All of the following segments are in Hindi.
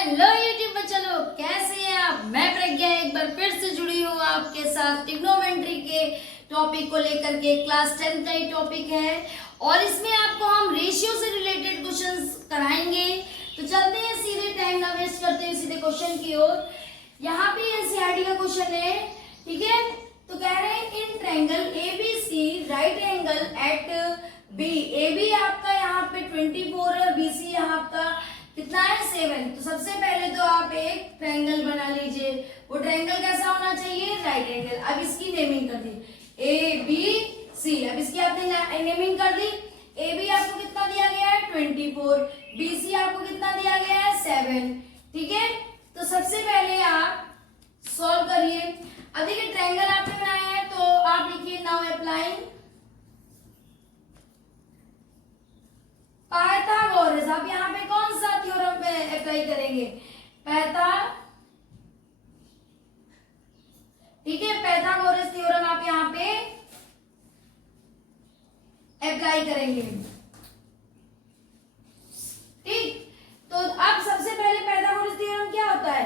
हेलो यूट्यूब बच्चा लोग, कैसे हैं आप। मैं प्रज्ञा एक बार फिर से जुड़ी हूँ आपके साथ ट्रिग्नोमेट्री के टॉपिक को लेकर के। क्लास 10 का ही टॉपिक है और इसमें आपको हम रेशियो से रिलेटेड क्वेश्चंस कराएंगे। तो चलते हैं सीधे, टाइम ना वेस्ट करते हुए सीधे क्वेश्चन की ओर। यहाँ पे एनसीईआरटी का क्वेश्चन है, ठीक है। तो कह रहे हैं in triangle ABC right angle at B. AB आपका यहाँ पे 24 और BC यहाँ आपका कितना है 7। तो सबसे पहले तो आप एक ट्रायंगल बना लीजिए। वो ट्रायंगल कैसा होना चाहिए, राइट एंगल। अब इसकी नेमिंग कर दी ABC। अब इसकी आपने नेमिंग कर दी। AB आपको कितना दिया गया है 24, BC आपको कितना दिया गया है 7, ठीक है। तो सबसे पहले आप सॉल्व करिए। अब देखिए ट्रायंगल आपने बनाया है तो आप लिखिए नाउ अप्लाइंग पाइथागोरस। आप यहाँ पे कौन सा थ्योरम पे अप्लाई करेंगे, ठीक है, पाइथागोरस थ्योरम आप यहाँ पे अप्लाई करेंगे, ठीक। तो अब सबसे पहले पाइथागोरस थ्योरम क्या होता है,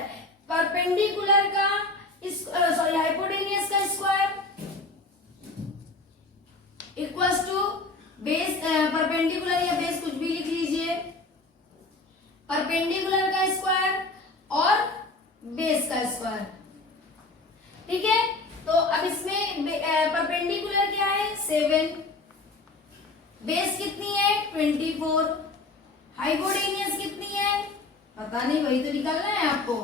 परपेंडिकुलर का हाइपोटेन्यूज का square equals to base, perpendicular या बेस कुछ भी लिख लीजिए, परपेंडिकुलर का स्क्वायर और बेस का स्क्वायर, ठीक है। तो अब इसमें परपेंडिकुलर क्या है 7, बेस कितनी है 24, हाइपोटेन्यूज कितनी है पता नहीं, वही तो निकालना है आपको,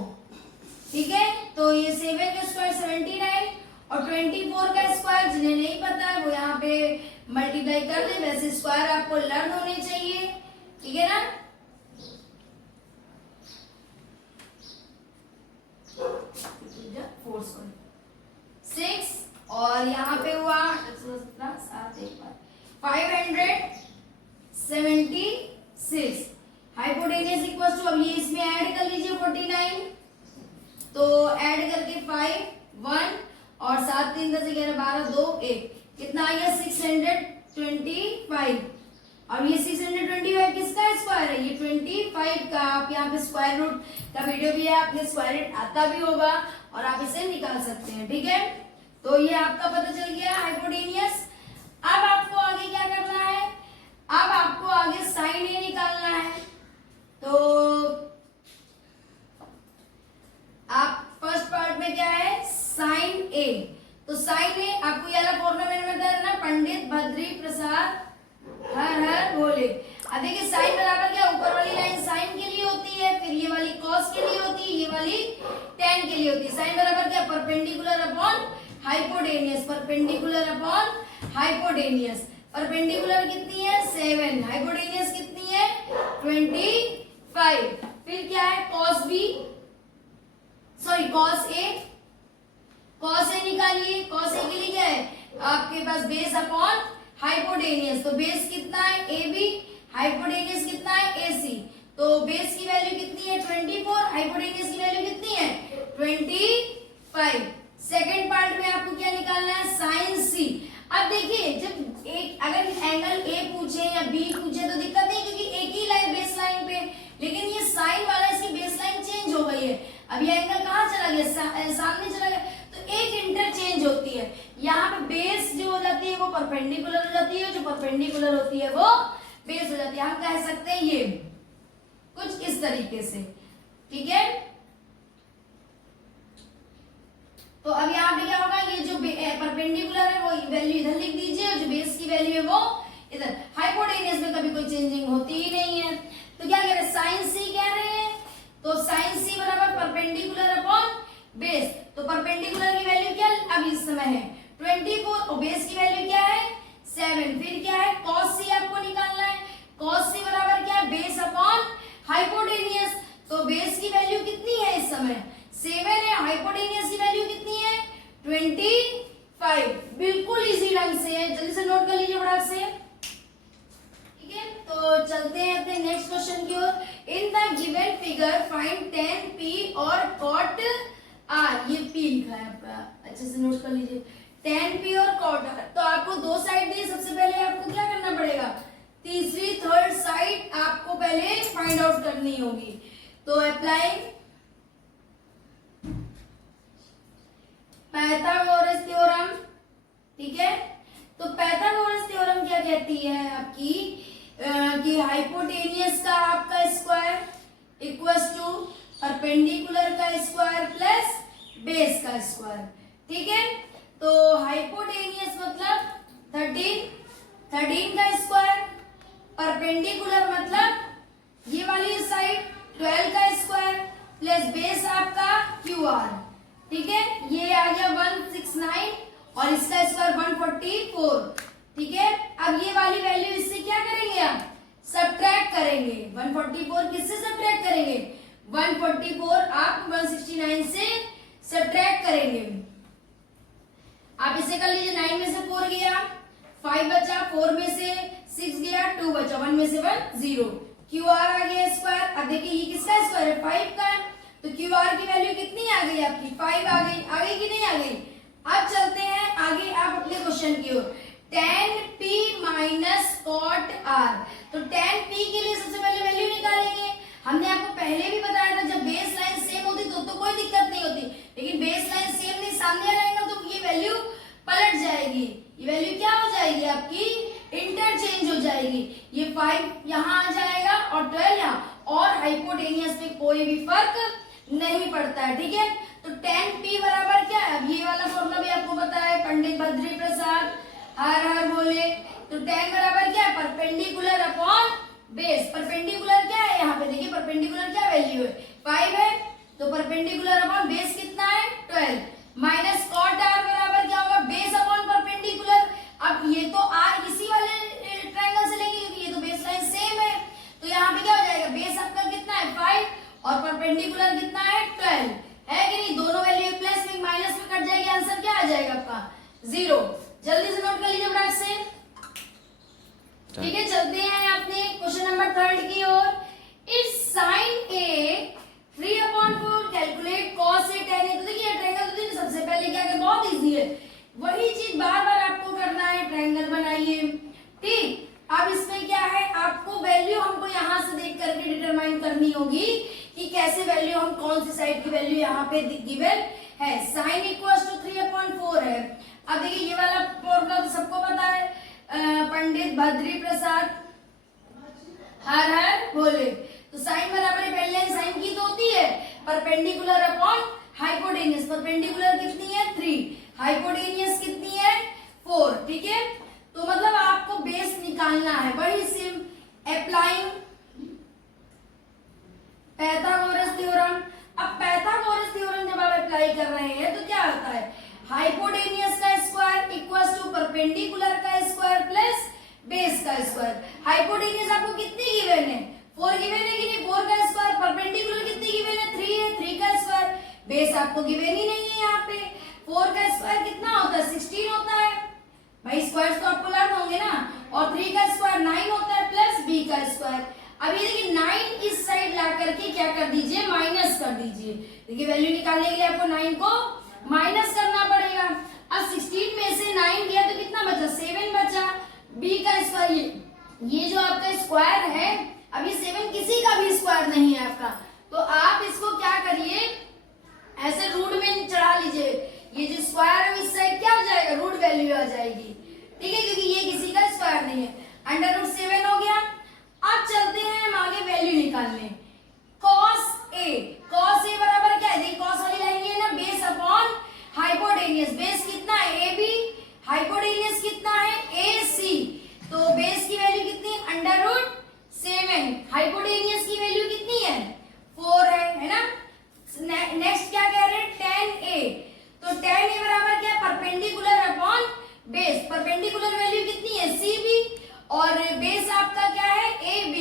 ठीक है। तो ये 7 का स्क्वायर 79 और 24 का स्क्वायर जिन्हें नहीं पता है वो यहाँ पे मल्टीप्लाई कर ले। वैसे स्क्वायर आपको लर्न होने चाहिए, ठीक है ना। फोर्स 6 और यहाँ पे हुआ 576। हाइपोटेन्यूज इक्वल टू, अब ये इसमें ऐड कर लीजिए 49, तो ऐड करके 5 1 और 7 3 10 11 12 2 1 कितना आ गया 625। अब ये 625 किसका स्क्वायर है, ये 25 का। आप यहाँ पे स्क्वायर रूट का वीडियो भी है, आपने स्क्वायर रूट आता भी होगा और आप इसे निकाल सकते हैं, ठीक है। तो ये आपका पता चल गया हाइपोटेन्यूज। अब आपको आगे क्या करना है, अब आपको आगे साइन ए निकालना है। तो आप फर्स्ट पार्ट में क्या है साइन ए, तो साइन ए आपको ये वाला फॉर्मूला मैंने बताया ना, पंडित भद्री प्रसाद हर हर बोले। अब देखिए साइन बराबर क्या, ऊपर वाली लाइन साइन के लिए होती है, फिर ये वाली कॉस के लिए होती है, ये वाली टेन के लिए होती है। साइन बराबर क्या, perpendicular upon hypotenuse, perpendicular upon hypotenuse. Perpendicular कितनी है 7, हाइपोटेन्यूज कितनी है 25। फिर क्या है cos B, sorry cos A, cos A निकालिए। कॉस ए के लिए क्या है आपके पास बेस अपॉन हाइपोटेन्यूज, तो बेस कितना है AB, हाइपोटेन्यूज कितना है AC। तो बेस की वैल्यू कितनी है 24, हाइपोटेन्यूज की वैल्यू कितनी है 25। सेकंड पार्ट में आपको क्या निकालना है साइन C। अब देखिए जब एक अगर एंगल A पूछे या B पूछे तो दिक्कत नहीं, क्योंकि एक ही लाइन बेस लाइन पे, लेकिन ये साइन वाला इसकी बेस लाइन चेंज हो गई है। अब ये एंगल कहाँ चला गया, सामने चला गया, तो एक इंटरचेंज होती है। यहाँ पे बेस जो हो जाती है वो परपेंडिकुलर हो जाती है, जो परपेंडिकुलर होती है वो बेस हो जाती है। हम कह सकते हैं ये कुछ इस तरीके से, ठीक है। तो अब यहाँ पे क्या होगा, ये जो परपेंडिकुलर है वो वैल्यू इधर लिख दीजिए और जो बेस की वैल्यू है वो इधर। हाइपोटेन्यूज में कभी कोई चेंजिंग होती ही नहीं है। तो क्या कह रहे हैं साइन C कह रहे हैं, तो साइन C बराबर परपेंडिकुलर अपॉन बेस। तो परपेंडिकुलर की वैल्यू क्या अब इस समय है 24 और बेस की वैल्यू क्या है 7। फिर क्या है cos C आपको निकालना है। cos C बराबर क्या है बेस अपॉन हाइपोटेन्यूज, तो बेस की वैल्यू कितनी है इस समय 7 है, हाइपोटेन्यूज की वैल्यू कितनी है 25। बिल्कुल इजी ढंग से है, जल्दी से नोट कर लीजिए फटाक से, ठीक है। तो चलते हैं अपने नेक्स्ट क्वेश्चन की ओर। In the given figure find tan P और cot R। ये P लिखा है आपका, अच्छे से नोट कर लीजिए, tan P और cot R। तो आपको दो साइड दी, सबसे पहले आपको क्या करना पड़ेगा, तीसरी थर्ड साइड आपको पहले फाइंड आउट करनी होगी। तो अप्लाइंग पाइथागोरस थ्योरम, ठीक है। तो पाइथागोरस थ्योरम क्या कहती है आपकी कि हाइपोटेनियस का आपका स्क्वायर इक्वल्स टू परपेंडिकुलर का स्क्वायर प्लस बेस का स्क्वायर, ठीक है। तो हाइपोटेनियस मतलब 13 का स्क्वायर, परपेंडिकुलर मतलब ये वाली साइड 12 का स्क्वायर प्लस बेस आपका QR, ठीक है। ये आ गया 169 और इसका स्क्वायर 144, ठीक है। अब ये वाली वैल्यू इससे क्या करेंगे आप, सब्ट्रैक्ट करेंगे। 144 किससे सब्ट्रैक्ट करेंगे, 144 आप 169 से सब्ट्रैक्ट करेंगे। आप इसे कर लीजिए, 9 में से 4 गया 5 बचा, 4 में से 6 गया 2 बचा, 1 में से 1 0, QR आ गया स्क्वायर। अब देखिए ये किसका स्क्वायर है, 5 का है, तो QR की वैल्यू कितनी आ गई आपकी, 5 आ गई कि नहीं आ गई। अब चलते हैं आगे आप अपने क्वेश्चन की ओर। tan p minus cot r, तो tan p के लिए सबसे पहले वैल्यू निकालेंगे। हमने आपको पहले भी बताया था जब बेस लाइन सेम होती तो कोई दिक्कत नहीं होती, लेकिन बेस लाइन सेम नहीं, सामने वाला एंगल तो ये वैल्यू पलट जाएगी। ये वैल्यू क्या हो जाएगी आपकी, इंटरचेंज हो जाएगी। ये 5 यहाँ आ जाएगा और 12 यहाँ, और हाइपोटेनियस में कोई भी फर्क नहीं पड़ता है, ठीक है। तो tan p बराबर क्या है, अब ये वाला फॉर्मूला भी आपको पता है, पंडित बद्री प्रसाद हर हर बोले। तो tan बराबर क्या है, परपेंडिकुलर अपॉन बेस। परपेंडिकुलर क्या है, यहाँ पे देखिए परपेंडिकुलर क्या वैल्यू है, 5 है, तो परपेंडिकुलर अपॉन बेस कितना है 12, माइनस cot r बराबर क्या होगा, बेस अपॉन परपेंडिकुलर। अब ये तो r इसी वाले ट्रायंगल से लेंगे क्योंकि ये तो बेस लाइन सेम है, तो यहाँ पे क्या हो जाएगा, बेस आपका कितना है 5 और परपेंडिकुलर कितना है 12, है कि नहीं। दोनों वैल्यू प्लस में माइनस में कट जाएगी, आंसर क्या आ जाएगा आपका 0। जल्दी से नोट कर लीजिए फटाक से, ठीक है। चलते हैं अपने क्वेश्चन नंबर 3 की ओर। इस sin a 3/4 calculate cos a tan a, तो देखिए ट्रायंगल तो सबसे पहले क्या कर, बहुत इजी है, वही चीज बार बार आपको करना है, ट्रायंगल बनाइए, ठीक। अब इसमें क्या है, आपको वैल्यू हमको यहाँ से देख करके डिटरमाइन करनी होगी कि कैसे वैल्यू, हम कौन सी साइड की वैल्यू यहाँ पे गिवन है। sin इक्वल्स टू 3/4 है। अब देखिए ये वाला फॉर्मूला तो सबको पता है, पंडित बद्री प्रसाद हर हर बोले। तो साइन बराबर पहले लाइन साइन की तो होती है परपेंडिकुलर अपॉन हाइपोटेनियस। परपेंडिकुलर कितनी है 3, हाइपोटेनियस कितनी है 4, ठीक है। तो मतलब आपको बेस निकालना है, वही सिम अप्लाइंग पाइथागोरस थ्योरम। अब पाइथागोरस थ्योरम जब आप अप्लाई कर रहे हैं तो क्या होता है, हाइपोटेनियस का स्क्वायर इक्वल्स टू परपेंडिकुलर का स्क्वायर प्लस बेस का स्क्वायर। हाइपोटेनियस आपको कितनी गिवन है 4 गिवन है कि नहीं, 4 का स्क्वायर, परपेंडिकुलर कितनी गिवन है 3 है, 3 का स्क्वायर, बेस आपको गिवन ही नहीं है। यहाँ पे 4 का स्क्वायर कितना होता है 16 होता है भाई, स्क्वायर तो आपको लर्न होंगे ना, और 3 का स्क्वायर 9 होता है प्लस b का स्क्वायर। अब ये देखिए 9 इस साइड ला करके क्या कर दीजिए, माइनस कर दीजिए। देखिए वैल्यू निकालने के लिए आपको 9 को माइनस करना पड़ेगा। अब 16 में से 9 गया तो कितना बचा 7 बचा, b का स्क्वायर, ये जो आपका स्क्वायर है, अब ये 7 किसी का भी स्क्वायर नहीं है आपका, तो आप इसको क्या करिए, ऐसे रूट में चढ़ा लीजिए। ये जो स्क्वायर है इस साइड क्या हो जाएगा, रूट वैल्यू आ जाएगी, ठीक है, क्योंकि ये किसी का स्क्वायर नहीं है। √7 हो गया। अब चलते हैं हम आगे वैल्यू निकालने। cos a बराबर क्या है, देखिए cos वाली लाइन ये है ना, बेस अपॉन हाइपोटेनियस। बेस कितना है ab, हाइपोटेनियस कितना है ac, तो बेस की वैल्यू कितनी है √7, हाइपोटेनियस की वैल्यू कितनी है 4 है ना। नेक्स्ट क्या कह रहे हैं tan a, तो tan a बराबर क्या है, perpendicular upon base. Perpendicular value कितनी है cb और बेस आपका क्या है ab,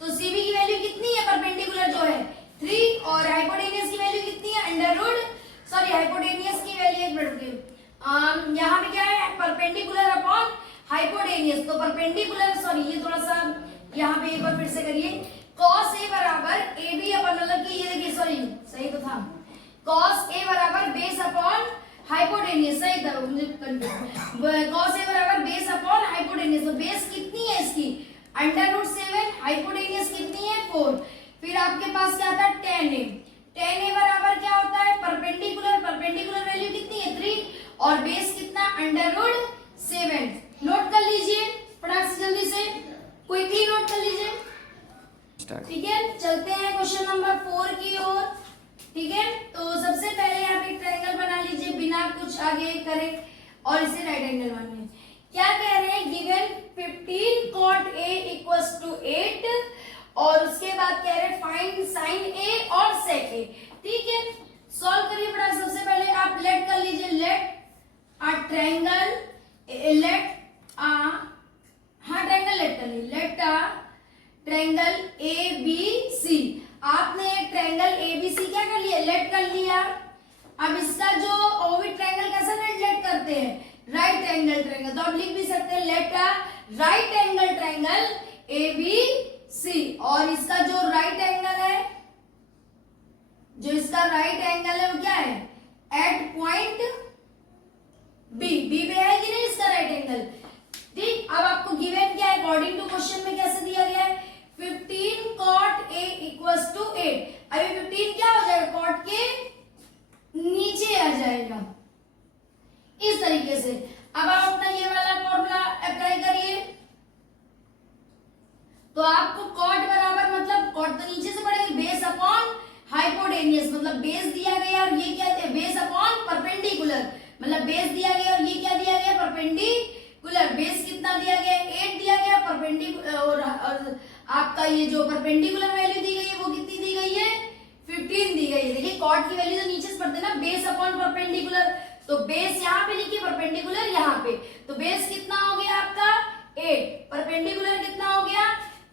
तो cb की वैल्यू कितनी है परपेंडिकुलर जो है 3 और हाइपोटेनियस की वैल्यू कितनी है हाइपोटेनियस की वैल्यू एक मिनट रुकिए, यहाँ पे क्या है परपेंडिकुलर अपॉन हाइपोटेनियस, तो परपेंडिकुलर ये थोड़ा सा यहाँ पे एक बार फिर से करिए, cos a बराबर ab अपन मतलब कि ये देखिए सही तो था, cos a बराबर बेस अपॉन हाइपोटेनियस, सही था मुझे cos a बराबर बेस अपॉन हाइपोटेनियस, तो बेस कितनी है इसकी √7, हाइपोटेनियस कितनी है 4, फिर आपके पास क्या था कुछ आगे करें और इसे राइट एंगल मानिए। क्या कह रहे हैं, given 15 cot A equals to 8 और उसके बाद कह रहे हैं फाइंड साइन A और सेक A। ठीक है, सॉल्व करिए बड़ा। सबसे पहले आप लेट कर लीजिए, let a triangle, let triangle let कर लीजिए, लेट अ ट्रायंगल ABC। आपने ट्रायंगल ABC क्या कर लिया, लेट कर लिया। अब इसका जो ओविड ट्रायंगल कैसा लेट करते हैं, राइट एंगल ट्रायंगल। तो आप लिख भी सकते हैं let a right angle triangle ABC। और इसका जो राइट एंगल है, जो इसका राइट एंगल है वो क्या है, एट पॉइंट बी पे है कि नहीं इसका राइट एंगल। ठीक, अब आपको गिवन क्या है, अकॉर्डिंग टू क्वेश्चन में कैसे दिया गया है, 15 cot A इक्वल्स टू 8। अभी 15 क्या हो जाएगा, cot के नीचे आ जाएगा इस तरीके से। अब आप अपना ये वाला फॉर्मूला अप्लाई करिए। तो आपको कॉट बराबर, मतलब कॉट तो नीचे से पढ़ेंगे, बेस अपॉन हाइपोटेनियस, मतलब बेस दिया गया और ये क्या है, बेस अपॉन परपेंडिकुलर, मतलब बेस दिया गया और ये क्या दिया गया, परपेंडिकुलर। बेस कितना दिया गया, 8 दिया गया, परपेंडिकुलर और आपका ये जो परपेंडिकुलर वैल्यू दी गई है वो कितनी दी गई है, 15 दी गई है। देखिए कॉट की वैल्यू तो नीचे से पढ़ते ना, बेस अपॉन परपेंडिकुलर, तो बेस यहाँ पे लिखिए, परपेंडिकुलर यहाँ पे। तो बेस कितना हो गया आपका 8, परपेंडिकुलर कितना हो गया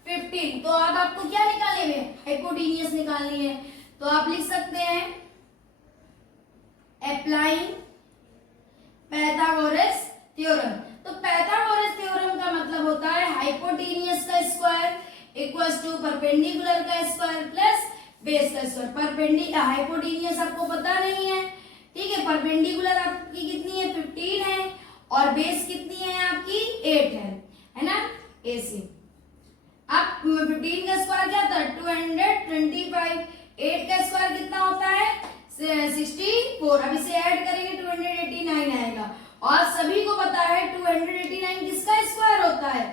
15। तो अब आपको क्या निकालने में, हाइपोटेनियस निकालनी है। तो आप लिख सकते हैं अप्लाइंग पाइथागोरस थ्योरम। तो पाइथागोरस थ्योरम का मतलब होता है हाइपोटेनियस का स्क्वायर इक्वल्स टू परपेंडिकुलर का स्क्वायर प्लस बेस का स्क्वायर। हाइपोटेनियस आपको पता नहीं है, ठीक है। परपेंडिकुलर आपकी कितनी है, 15 है, और बेस कितनी है आपकी 8 है ना, ऐसे। अब 15 का स्क्वायर क्या था, 225, 8 का स्क्वायर कितना होता है 64। अब इसे ऐड करेंगे 289 आएगा। और सभी को पता है 289 किसका स्क्वायर होता है,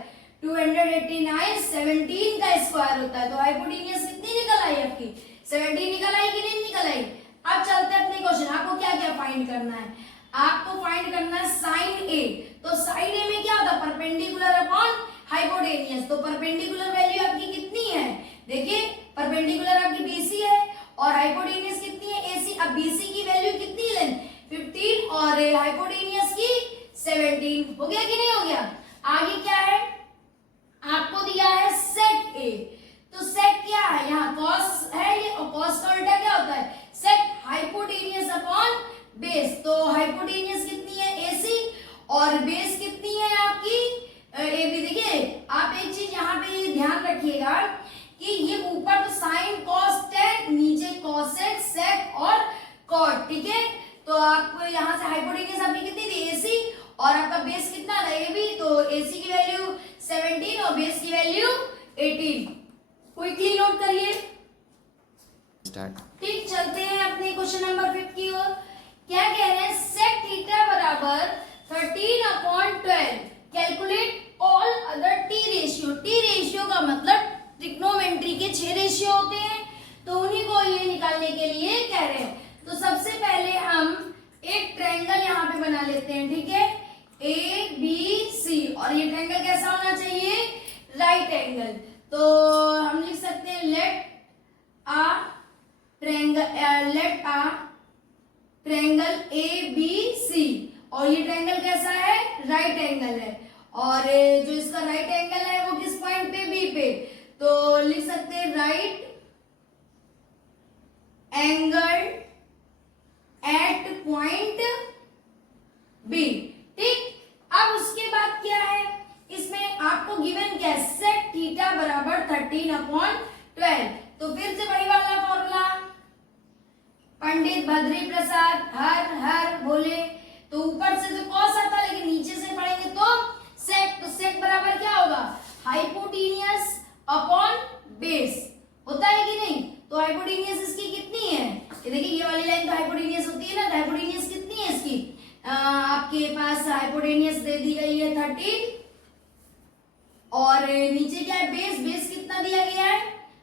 289 17 का स्क्वायर होता है। तो हाइपोटेनियस कितनी निकल आई आपकी, 17 निकल आई कि नहीं निकल आई। अब चलते हैं अपने क्वेश्चन। आपको क्या क्या फाइंड करना है, आपको फाइंड करना है साइन ए। तो साइन ए में क्या होता है, परपेंडिकुलर अपॉन हाइपोटेनियस। तो परपेंडिकुलर वैल्यू आपकी कितनी है, देखिए परपेंडिकुलर आपकी बीसी है और हाइपोटेनियस कितनी है एसी। अब बीसी की वैल्यू कितनी है 15 और हाइपोटेनियस की 17। हो गया कि नहीं हो गया। आगे क्या है, आपको दिया है सेक ए। तो सेक क्या है, यहाँ कॉस है ये, और कॉस का उल्टा क्या होता है सेक, हाइपोटेनियस अपॉन बेस। तो हाइपोटेनियस कितनी है एसी और बेस कितनी है आपकी ए बी। देखिए आप एक चीज यहाँ पे ध्यान रखिएगा कि ये ऊपर तो साइन कॉस टेन, नीचे कॉसेक सेक और कॉट, ठीक है। तो आपको यहाँ से हाइपोटेनियस आपकी कितनी थी एसी और आपका बेस कितना था ए बी। तो एसी की वैल्यू 17 और बेस की वैल्यू 18। क्विकली नोट करिए, ठीक। चलते हैं अपने क्वेश्चन नंबर 5 की ओर। क्या कह रहे हैं, सेक थीटा बराबर 13/12 calculate all other T ratio. T ratio का मतलब ट्रिग्नोमेट्री के 6 रेशियो होते हैं, तो उन्हीं को ये निकालने के लिए कह रहे हैं। तो सबसे पहले हम एक ट्रायंगल यहाँ पे बना लेते हैं, ठीक है, ए बी सी। और ये ट्रायंगल कैसा होना चाहिए, राइट एंगल। तो हम लिख सकते हैं let a triangle A B C. और ये ट्रायंगल कैसा है, राइट एंगल है। और जो इसका राइट एंगल है वो किस पॉइंट पे, बी पे। तो लिख सकते हैं right angle at point B, ठीक। अब उसके बाद क्या है, इसमें आपको गिवन क्या है, सेक थीटा बराबर 13/12। तो फिर से वही वाला फॉर्मूला, पंडित बद्री प्रसाद हर हर बोले। तो ऊपर से तो कॉस आता है, लेकिन नीचे से पढ़ेंगे तो सेक। तो सेक बराबर क्या होगा, हाइपोटेनियस अपॉन बेस, होता है कि नहीं। तो हाइपोटेनियस इसकी कितनी है, ये देखिए ये वाली लाइन तो हाइपोटेनियस होती है ना। तो हाइपोटेनियस कितनी है इसकी, आपके पास हाइपोटेनियस दे दी गई है 13 और नीचे क्या है बेस, बेस कितना दिया गया है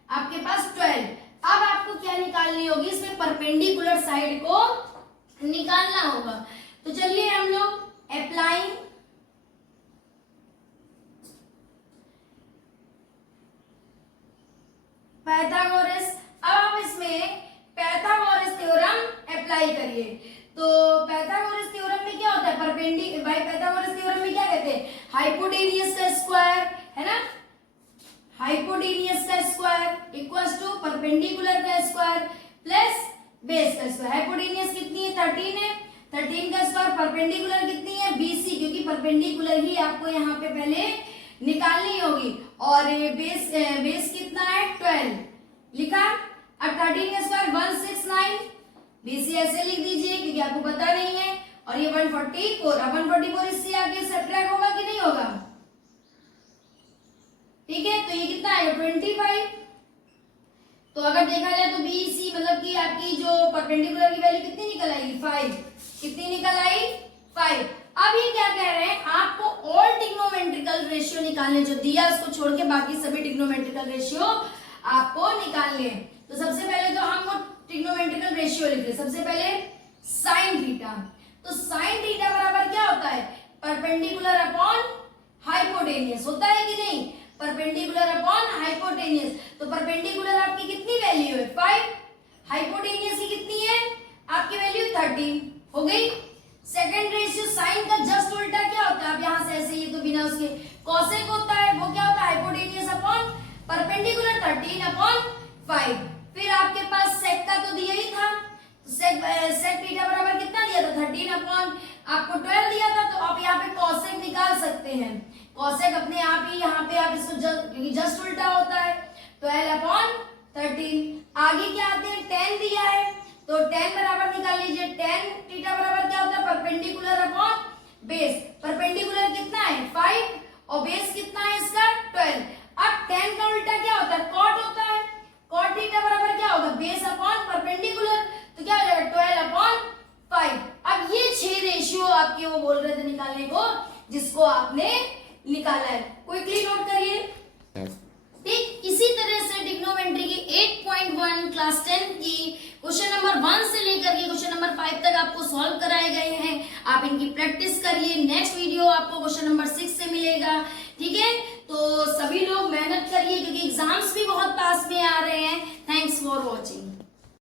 आपके पास 12। अब आपको क्या निकालनी होगी, इसमें परपेंडिकुलर साइड को निकालना होगा। तो चलिए हम लोग अप्लाइंग पाइथागोरस, अब आप इसमें पाइथागोरस थ्योरम अप्लाई करिए। तो पाइथागोरस थ्योरम में क्या होता है, भाई पाइथागोरस थ्योरम में क्या कहते हैं, हाइपोटेनियस का स्क्वायर है ना, हाइपोटेनियस का स्क्वायर इक्वल्स टू परपेंडिकुलर का स्क्वायर प्लस बेस का स्क्वायर। हाइपोटेनियस कितनी है, 13 है, 13 का स्क्वायर, परपेंडिकुलर कितनी है, BC, क्योंकि परपेंडिकुलर ही आपको यहाँ पे पहले निकालनी होगी, और बेस कितना है, 12 लिखा। अब 13 का स्क्वायर 169, BC ऐसे लिख दीजिए क्योंकि आपको पता नहीं है, और ये 144, अब 144 इससे आगे सब्ट्रैक्ट होगा कि नहीं होगा, ठीक है, तो ये कितना आएगा 25। तो अगर देखा जाए तो BC मतलब कि आपकी जो परपेंडिकुलर की वैल्यू कितनी निकल आएगी, 5, कितनी निकल आई, 5। अब ये क्या कह रहे हैं, आपको ऑल ट्रिग्नोमेट्रिकल रेशियो निकालने, जो दिया उसको छोड़ के बाकी सभी ट्रिग्नोमेट्रिकल रेशियो आपको निकालने हैं। तो सबसे पहले तो हम ट्रिग्नोमेट्रिकल रेशियो लिख रहे हैं, सबसे पहले साइन थीटा। तो साइन थीटा बराबर क्या होता है, परपेंडिकुलर अपॉन हाइपोटेनियस, होता है कि नहीं, परपेंडिकुलर अपॉन हाइपोटेनियस। तो परपेंडिकुलर आपकी कितनी वैल्यू है, 5, हाइपोटेनियस की कितनी है आपकी वैल्यू 13, हो गई। सेकंड रेशियो साइन का जस्ट उल्टा क्या होता है, आप यहां से ऐसे, ये तो बिना उसके कॉसेक होता है, वो क्या होता है, हाइपोटेनियस अपॉन परपेंडिकुलर 13 अपॉन 5। फिर आपके पास सेक का तो दिया ही था, तो सेक थीटा बराबर कितना दिया था, 13 अपॉन आपको 12 दिया था, तो आप यहाँ पे कॉसेक निकाल सकते हैं। कॉसेक अपने आप ही यहाँ पे आप इसको जस्ट उल्टा होता है, 12 अपॉन 13। आगे क्या आते हैं, 10 दिया है, तो 10 बराबर निकाल लीजिए, 10 थीटा बराबर क्या होता है, परपेंडिकुलर अपॉन बेस। परपेंडिकुलर कितना है 5 और बेस कितना है इसका 12। अब 10 का उल्टा क्या होता है, कॉट होता है, कॉट थीटा बराबर क्या होगा, बेस अपॉन परपेंडिकुलर, तो क्या हो जाएगा 12 अपॉन 5। अब ये 6 रेशियो आपके वो बोल रहे थे निकालने को, जिसको आपने निकाला है, क्विकली नोट करिए। ठीक इसी तरह से ट्रिग्नोमेट्री की 8.1 क्लास 10 की क्वेश्चन नंबर 1 से लेकर के क्वेश्चन नंबर 5 तक आपको सॉल्व कराए गए हैं। आप इनकी प्रैक्टिस करिए। नेक्स्ट वीडियो आपको क्वेश्चन नंबर 6 से मिलेगा, ठीक है। तो सभी लोग मेहनत करिए क्योंकि एग्जाम्स भी बहुत पास में आ रहे हैं। Thanks for watching.